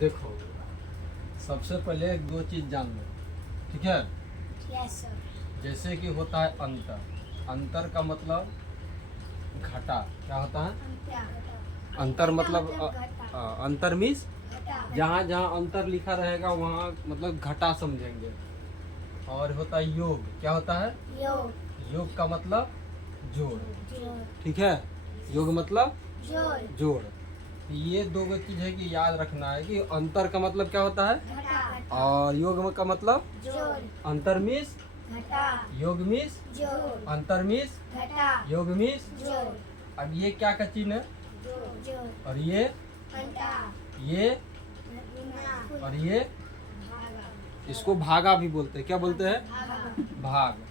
देखो, सबसे पहले दो चीज जान लो, ठीक है। Yes sir. जैसे कि होता है अंतर। अंतर का मतलब घटा। क्या होता है अंतर? मतलब अंतर मीन्स जहाँ जहाँ अंतर लिखा रहेगा वहाँ मतलब घटा समझेंगे। और होता है योग। क्या होता है? योग। योग का मतलब जोड़, जोड़। ठीक है। योग मतलब जोड़। जोड़। ये दो चीज है कि याद रखना है कि अंतर का मतलब क्या होता है घटा। और योग का मतलब जोड़। अंतर मीन्स घटा। योग मीन्स जोड़। अंतर मीन्स घटा। योग मीन्स। जोड़। अब ये क्या का चिन्ह है? जोड़। और ये घटा। ये गुना। और ये भागा। इसको भागा भी बोलते हैं। क्या बोलते हैं? भागा। भाग,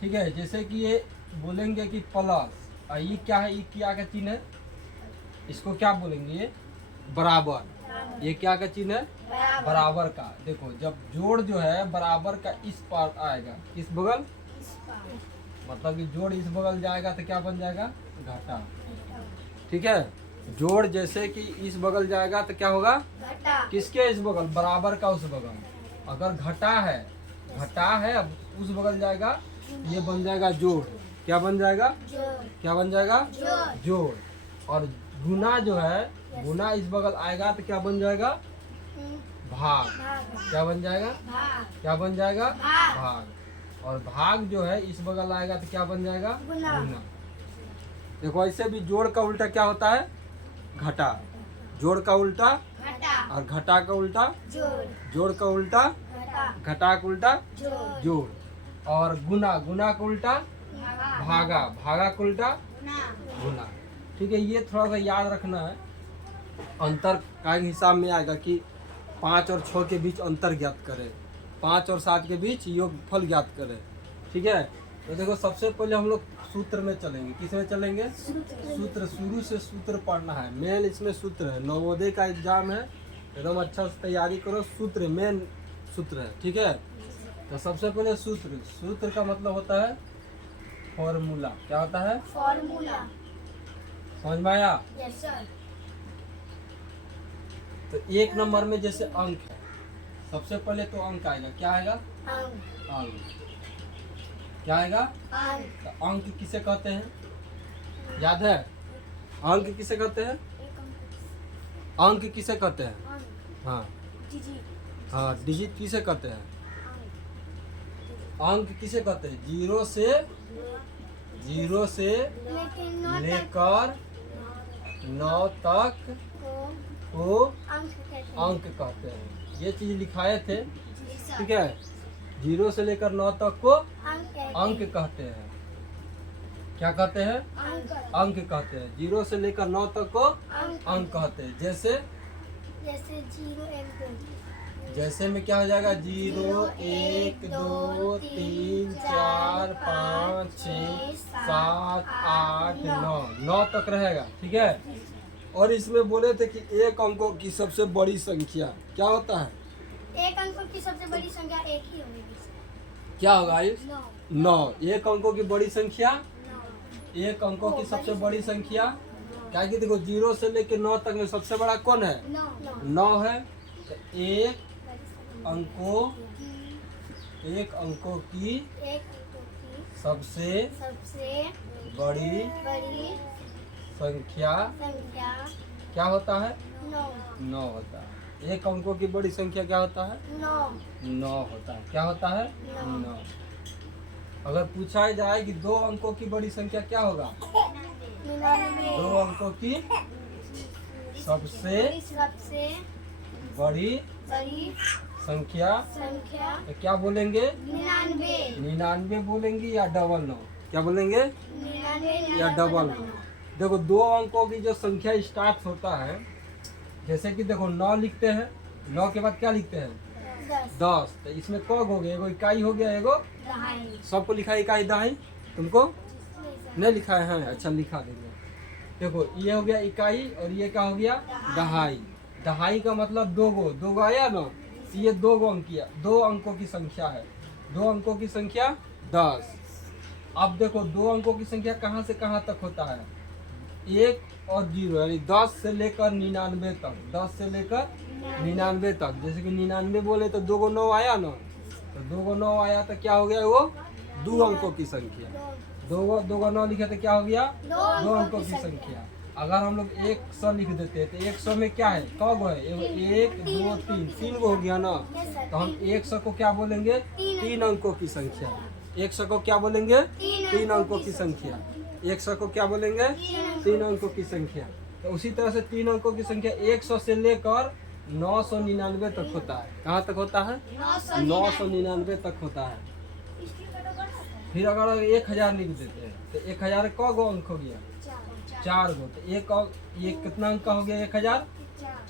ठीक है। जैसे कि ये बोलेंगे कि प्लस, और ये क्या है? ये क्या का चिन्ह है? इसको क्या बोलेंगे? ये बराबर। ये क्या का चिन्ह है? बराबर का। देखो, जब जोड़ जो है बराबर का इस पार आएगा, इस बगल, इस पार। मतलब कि जोड़ इस बगल जाएगा तो क्या बन जाएगा? घटा, ठीक है। जोड़ जैसे कि इस बगल जाएगा तो क्या होगा? घटा। किसके इस बगल? बराबर का उस बगल। अगर घटा है, घटा है, अब उस बगल जाएगा, ये बन जाएगा जोड़। क्या बन जाएगा? जोड़। क्या बन जाएगा? जोड़। जोड़। और गुना जो है, गुना इस बगल आएगा तो क्या बन जाएगा? भाग। भागा। क्या बन जाएगा? भाग। क्या बन जाएगा? भाग। भाग। और भाग जो है इस बगल आएगा तो क्या बन जाएगा? गुना। देखो, ऐसे भी जोड़ का उल्टा क्या होता है? घटा। जोड़ का उल्टा घटा। और घटा का उल्टा जोड़। जोड़ का उल्टा घटा। घटा का उल्टा जोड़। जोड़। और गुना, गुना का उल्टा भागा। भागा, भागा का उल्टा गुना। गुना, ठीक है। ये थोड़ा सा याद रखना है। अंतर का हिसाब में आएगा कि 5 और 6 के बीच अंतर ज्ञात करें, 5 और 7 के बीच योगफल ज्ञात करें, ठीक है। तो देखो, सबसे पहले हम लोग सूत्र में चलेंगे। किस में चलेंगे? सूत्र। शुरू से सूत्र पढ़ना है, मेन इसमें सूत्र है। नवोदय का एग्जाम है, एकदम अच्छा से तैयारी करो। सूत्र मेन सूत्र है, ठीक है। तो सबसे पहले सूत्र। सूत्र का मतलब होता है फॉर्मूला। क्या होता है? फॉर्मूला। समझ में आया? Yes sir. तो 1 नंबर में जैसे अंक है, सबसे पहले तो अंक आएगा। क्या आएगा? अंक। अंक। क्या आएगा? अंक। तो अंक किसे कहते हैं? याद है? अंक किसे कहते हैं? अंक किसे कहते हैं? अंक। हाँ डिजिट। हाँ, डिजिट किसे कहते हैं? अंक किसे कहते हैं? जीरो से लेकिन लेकर 9 तक को अंक कहते हैं। अंक कहते हैं। ये चीज लिखाए थे, जी सर। ठीक है। 0 से लेकर 9 तक को अंक कहते हैं। अंक कहते हैं। क्या कहते हैं? अंक। अंक कहते हैं। 0 से लेकर 9 तक को अंक। अंक कहते हैं। जैसे जैसे 0 1 2। जैसे में क्या हो जाएगा? 0 1 2 3 4 5 6 7 8 9 तक रहेगा, ठीक है। और इसमें बोले थे कि एक अंकों की सबसे बड़ी संख्या क्या होता है? एक अंक की सबसे बड़ी संख्या एक ही होगी। क्या होगा आयुष? 9। 9। एक अंकों की बड़ी संख्या, 9। एक अंकों की सबसे बड़ी संख्या। क्या कि देखो, 0 से लेकर 9 तक में सबसे बड़ा कौन है? 9। 9 है। तो एक अंकों की सबसे सबसे बड़ी बड़ी संख्या संख्या क्या होता है? 9। 9 होता है। एक अंकों की बड़ी संख्या क्या होता है? 9 होता है। क्या होता है? 9। अगर पूछा जाए कि 2 अंकों की बड़ी संख्या क्या होगा? 2 अंकों की सबसे सबसे बड़ी बड़ी संख्या संख्या तो क्या बोलेंगे? 99। 99 बोलेंगे या 99? क्या बोलेंगे? 99 या 99? देखो, 2 अंकों की जो संख्या स्टार्ट होता है, जैसे कि देखो 9 लिखते हैं, 9 के बाद क्या लिखते हैं? 10। तो इसमें कौग हो गया? एगो इकाई हो गया, एगो सबको लिखा है इकाई दहाई। तुमको नहीं लिखा है? हाँ, अच्छा लिखा देंगे। देखो, ये हो गया इकाई और ये क्या हो गया? दहाई। दहाई का मतलब 2 आया ना। ये 2 अंकों की संख्या है। 2 अंकों की संख्या 10। अब देखो, 2 अंकों की संख्या कहाँ से कहाँ तक होता है? 1 और 0, यानी 10 से लेकर 99 तक, 10 से लेकर 99 तक। जैसे कि 99 बोले तो 2 को 9 आया ना, तो 2 को 9 आया तो क्या हो गया वो 2 अंकों की संख्या। 2 को 9 लिखे तो क्या हो गया 2 अंकों की संख्या। अगर हम लोग 100 लिख देते हैं तो 100 में क्या है, कौ गो है, 1 2 3, 3 गो हो गया ना, तो हम 100 को क्या बोलेंगे 3 अंकों की संख्या। 100 को क्या बोलेंगे 3 अंकों की संख्या। 100 को क्या बोलेंगे 3 अंकों की संख्या। तो उसी तरह से 3 अंकों की संख्या 100 से लेकर 999 तक होता है। कहाँ तक होता है 999 तक होता है। फिर अगर 1000 लिख देते हैं तो 1000 कौ गो अंक हो गया 4 गो। तो ये कितना अंक का हो गया 1000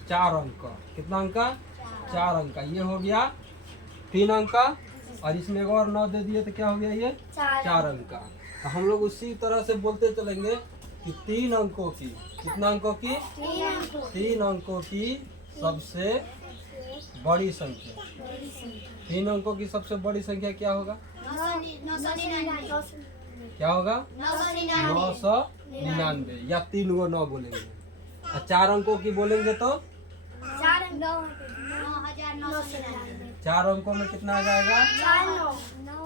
4 अंक का। कितना अंक का 4 अंक का। ये हो गया 3 अंक का, और इसमें एक और 9 दे दिए तो क्या हो गया ये 4 अंक का। तो हम लोग उसी तरह से बोलते चलेंगे कि 3 अंकों की, कितना अंकों की 3 अंकों की सबसे बड़ी संख्या। 3 अंकों की सबसे बड़ी संख्या क्या होगा, क्या होगा 999, या 3 गो 9 बोलेंगे। और 4 अंकों की बोलेंगे तो 4 अंकों में कितना आ जाएगा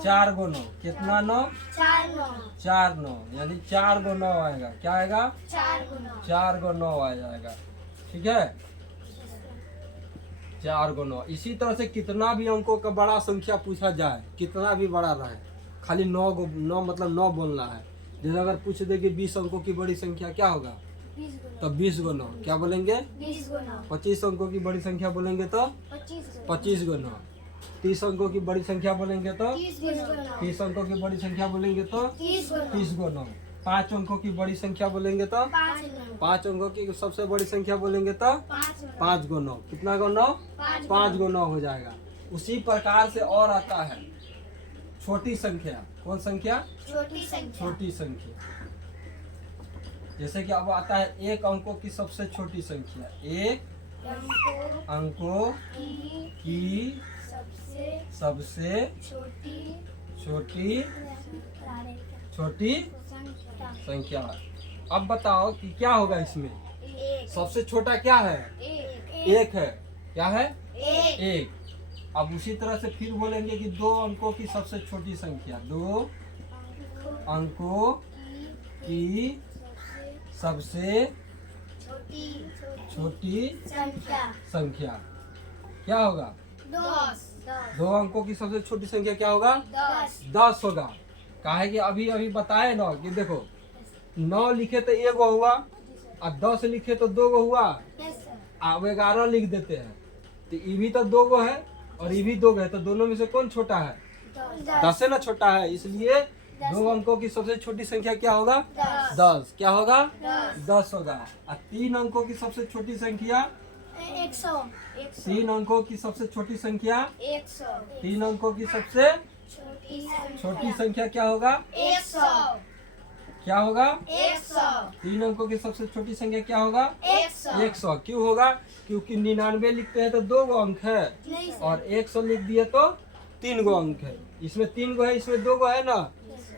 4 गो 9। कितना 9 4 9, यानी 4 गो 9 आएगा। क्या आएगा 4 गो 9 आ जाएगा। ठीक है 4 गो 9। इसी तरह से कितना भी अंकों का बड़ा संख्या पूछा जाए, कितना भी बड़ा रहे, खाली 9 मतलब 9 बोलना है। जैसे अगर पूछ दे कि 20 अंकों की बड़ी संख्या क्या होगा, तो 20 गो 9 क्या बोलेंगे 25 अंकों की बड़ी संख्या बोलेंगे तो 25 गो 9। 30 अंकों की बड़ी संख्या बोलेंगे तो 30 अंकों की बड़ी संख्या बोलेंगे तो 30 गो 9। 5 अंकों की बड़ी संख्या बोलेंगे तो 5 अंकों की सबसे बड़ी संख्या बोलेंगे तो 5 गो 9। कितना गो 9 5 गो 9 हो जाएगा। उसी प्रकार से और आता है छोटी संख्या। कौन संख्या छोटी संख्या। जैसे कि अब आता है 1 अंकों की सबसे छोटी संख्या। 1 अंकों की सबसे छोटी संख्या। अब बताओ कि क्या होगा इसमें, सबसे छोटा क्या है 1 है। क्या है 1। अब उसी तरह से फिर बोलेंगे कि 2 अंकों की सबसे छोटी संख्या। 2 अंकों की सबसे छोटी संख्या क्या होगा 2 अंकों की सबसे छोटी संख्या क्या होगा 10 होगा। काहे कि अभी अभी बताए ना कि देखो 9 लिखे तो 1 गो हुआ, और 10 लिखे तो 2 गो हुआ। अब 11 लिख देते हैं तो ये भी तो 2 गो है और ये भी 2 गो है, तो दोनों में से कौन छोटा है 10 से ना छोटा है। इसलिए 2 अंकों की सबसे छोटी संख्या क्या होगा 10। क्या होगा 10 होगा। और 3 अंकों की सबसे छोटी संख्या 3 अंकों की सबसे छोटी संख्या 3 अंकों की सबसे छोटी संख्या क्या होगा 100। क्या होगा 3 अंकों की सबसे छोटी संख्या क्या होगा 100। क्यों होगा, क्योंकि 99 लिखते हैं तो 2 गो अंक है, और 100 लिख दिए तो 3 गो अंक है। इसमें 3 गो है, इसमें 2 गो है ना,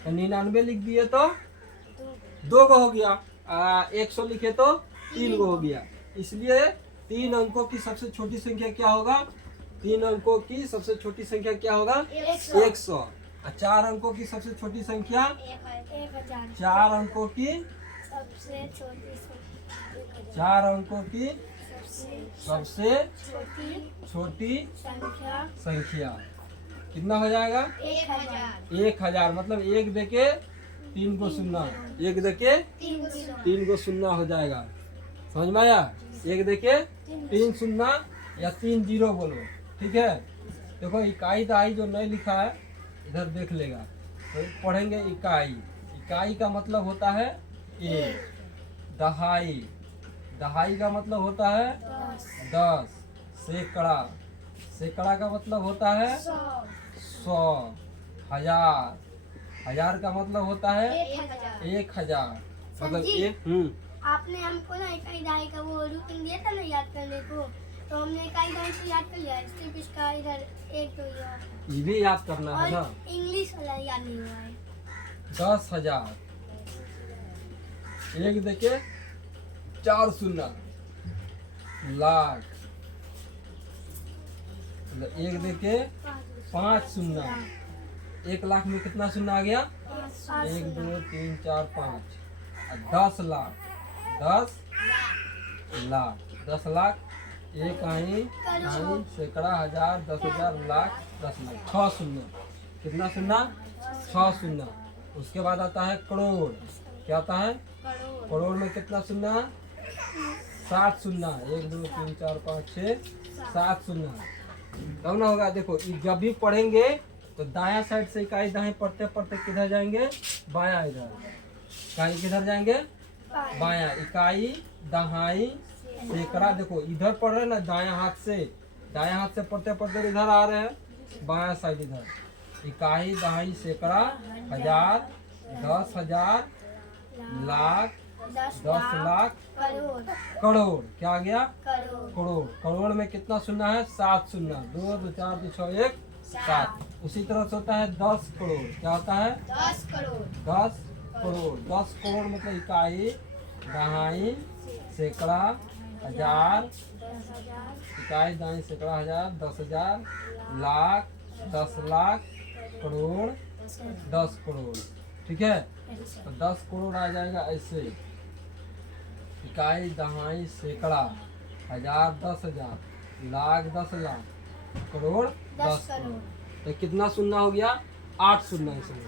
तो 99 लिख दिए तो 2 गो हो गया, 100 लिखे तो 3 गो हो गया। इसलिए 3 अंकों की सबसे छोटी संख्या क्या होगा 3 अंकों की सबसे छोटी संख्या क्या होगा 100। 4 अंकों की सबसे छोटी संख्या 4 अंकों की 4 अंकों की सबसे छोटी संख्या कितना हो जाएगा 1000। मतलब 1 देके 3 को शून्य, 1 देके 3 को शून्य हो जाएगा। समझ में आया, 1 देके 3 शून्य या 3 0 बोलो। ठीक है, देखो इकाई दहाई जो नहीं लिखा है इधर देख लेगा तो पढ़ेंगे। इकाई, इकाई का मतलब होता है 1। दहाई, दहाई का मतलब होता है 10। सैकड़ा, सैकड़ा का मतलब होता है 100। हजार, हजार का मतलब होता है 1000। मतलब एक आपने हमको ना इकाई दहाई का वो रूटीन दिया था ना याद करने को, तो हमने इकाई दहाई से याद कर लिया। सिर्फ इसका इधर एक तो ये भी याद करना है ना, इंग्लिश वाला याद नहीं हुआ है। 10,000 1 देके 4 शून्य, लाख। एक देके 5 शून्य, 1 लाख में कितना शून्य आ गया? 1 2 3 4 5। 10 लाख, 10 लाख, 10 लाख, एक आई ढाई सैकड़ा हजार 10,000 लाख 10 लाख। 6 शून्य, कितना शून्य? 6 शून्य। उसके बाद आता है करोड़। क्या आता है? करोड़ में कितना शून्य? 7 शून्य। 1 2 3 4 5 6 7 शून्य। तब ना होगा। देखो जब भी पढ़ेंगे तो दायां साइड से इकाई दाएं पढ़ते पढ़ते किधर जाएंगे? बायां। इधर इकाई किधर जाएंगे? बायां। इकाई दहाई सैकड़ा। देखो इधर पढ़ रहे हैं ना दायां हाथ से, दायां हाथ से पढ़ते पढ़ते इधर आ रहे हैं, बायां साइड इधर। इकाई दहाई सैकड़ा, हजार, 10,000, लाख, 10 लाख, करोड़। क्या आ गया? करोड़। करोड़ में कितना शून्य है? 7 शून्य। 2 2 4 2 6 1 7। उसी तरह से होता है 10 करोड़। क्या होता है? 10 करोड़। 10 करोड़। 10 करोड़ मतलब इकाई दहाई सैकड़ा हजार, इकाई दाई सैकड़ा हजार, 10,000, लाख, 10 लाख, करोड़, 10 करोड़। ठीक है। तो 10 करोड़ आ जाएगा ऐसे। इकाई दहाई सैकड़ा हजार 10,000, लाख 10 लाख, करोड़ 10 करोड़। तो कितना शून्य हो गया? 8 शून्य इसमें।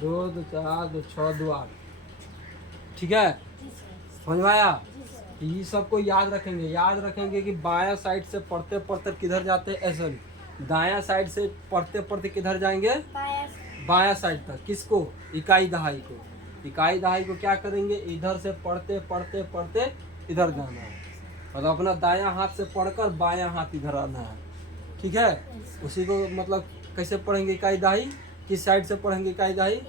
2 2 4 2 6 2 8। ठीक है, समझ में आया? ये सबको याद रखेंगे। याद रखेंगे कि बायां साइड से पढ़ते पढ़ते किधर जाते हैं? ऐसे। दायां साइड से पढ़ते पढ़ते किधर जाएंगे? बायां साइड तक। किसको? इकाई दहाई को। इकाई दहाई को क्या करेंगे? इधर से पढ़ते पढ़ते पढ़ते इधर जाना है, और अपना दायां हाथ से पढ़कर बायां हाथ इधर आना है। ठीक है। उसी को मतलब कैसे पढ़ेंगे इकाई दहाई? किस साइड से पढ़ेंगे इकाई दहाई?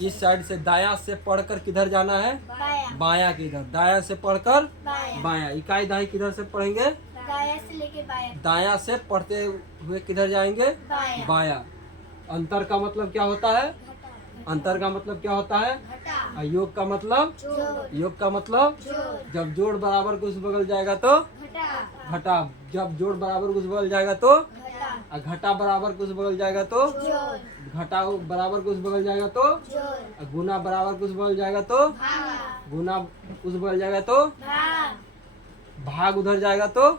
इस साइड से। दायां से पढ़कर किधर जाना है? बायां के इधर। दायां से पढ़कर बायां। इकाई दहाई किधर से पढ़ेंगे? दायां से लेके बायां। दायां से पढ़ते हुए किधर जाएंगे? बायां। अंतर का मतलब क्या होता है? अंतर का मतलब क्या होता है? और योग का मतलब? योग का मतलब जब जोड़ बराबर को उस बगल जाएगा तो घटा। जब जोड़ बराबर को उस बगल जाएगा तो घटा, बराबर को उस बगल जाएगा तो घटा, बराबर को उस बगल जाएगा तो गुना, बराबर को उस बगल जाएगा तो गुना, उस बगल जाएगा तो भाग, उधर जाएगा तो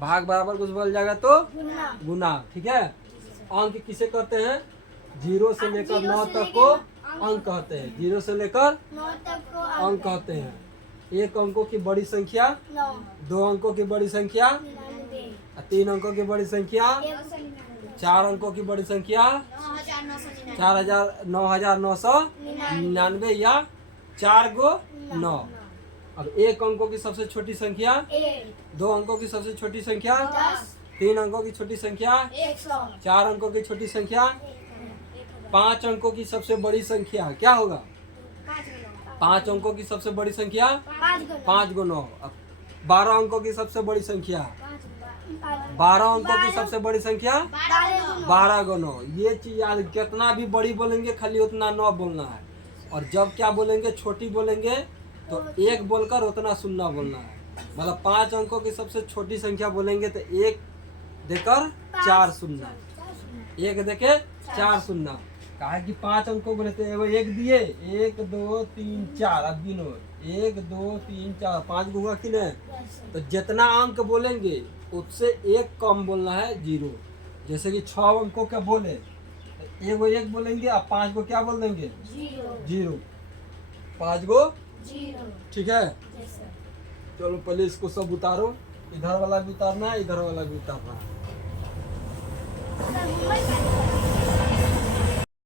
भाग, बराबर को उस बगल जाएगा तो गुना। ठीक है। अंक किसे कहते हैं? 0 से लेकर 9 तक को अंक कहते हैं। 0 से लेकर 9 तक को अंक कहते हैं। 1 अंकों की बड़ी संख्या, 2 अंकों की बड़ी संख्या, 3 अंकों की बड़ी संख्या, 4 अंकों की बड़ी संख्या, 9,999 या 4 गो 9। अब 1 अंकों की सबसे छोटी संख्या, 2 अंकों की सबसे छोटी संख्या, 3 अंकों की छोटी संख्या, 4 अंकों की छोटी संख्या, 5 अंकों की सबसे बड़ी संख्या। क्या होगा? 5 अंकों की सबसे बड़ी संख्या 5 गो 9। 12 अंकों की सबसे बड़ी संख्या, 12 अंकों की सबसे बड़ी संख्या 12 गो 9। ये चीज याद। कितना भी बड़ी बोलेंगे खाली उतना 9 बोलना है, और जब क्या बोलेंगे? छोटी बोलेंगे तो 1 बोलकर उतना शून्य बोलना है। मतलब 5 अंकों की सबसे छोटी संख्या बोलेंगे तो 1 देकर 4 शून्य, 1 देके 4 शून्य। कहा कि 5 अंकों बोले तो 1 दिए, 1 2 3 4। अब गिनो 1 2 3 4 5 हुआ कि नहीं? तो जितना अंक बोलेंगे उससे 1 कम बोलना है, 0। जैसे कि 6 अंकों का बोले तो 1 बोलेंगे, अब 5 को क्या बोल देंगे? 0। 5 गो 0। ठीक है। चलो पहले इसको सब उतारो। इधर वाला भी उतारना है, इधर वाला भी उतारना है।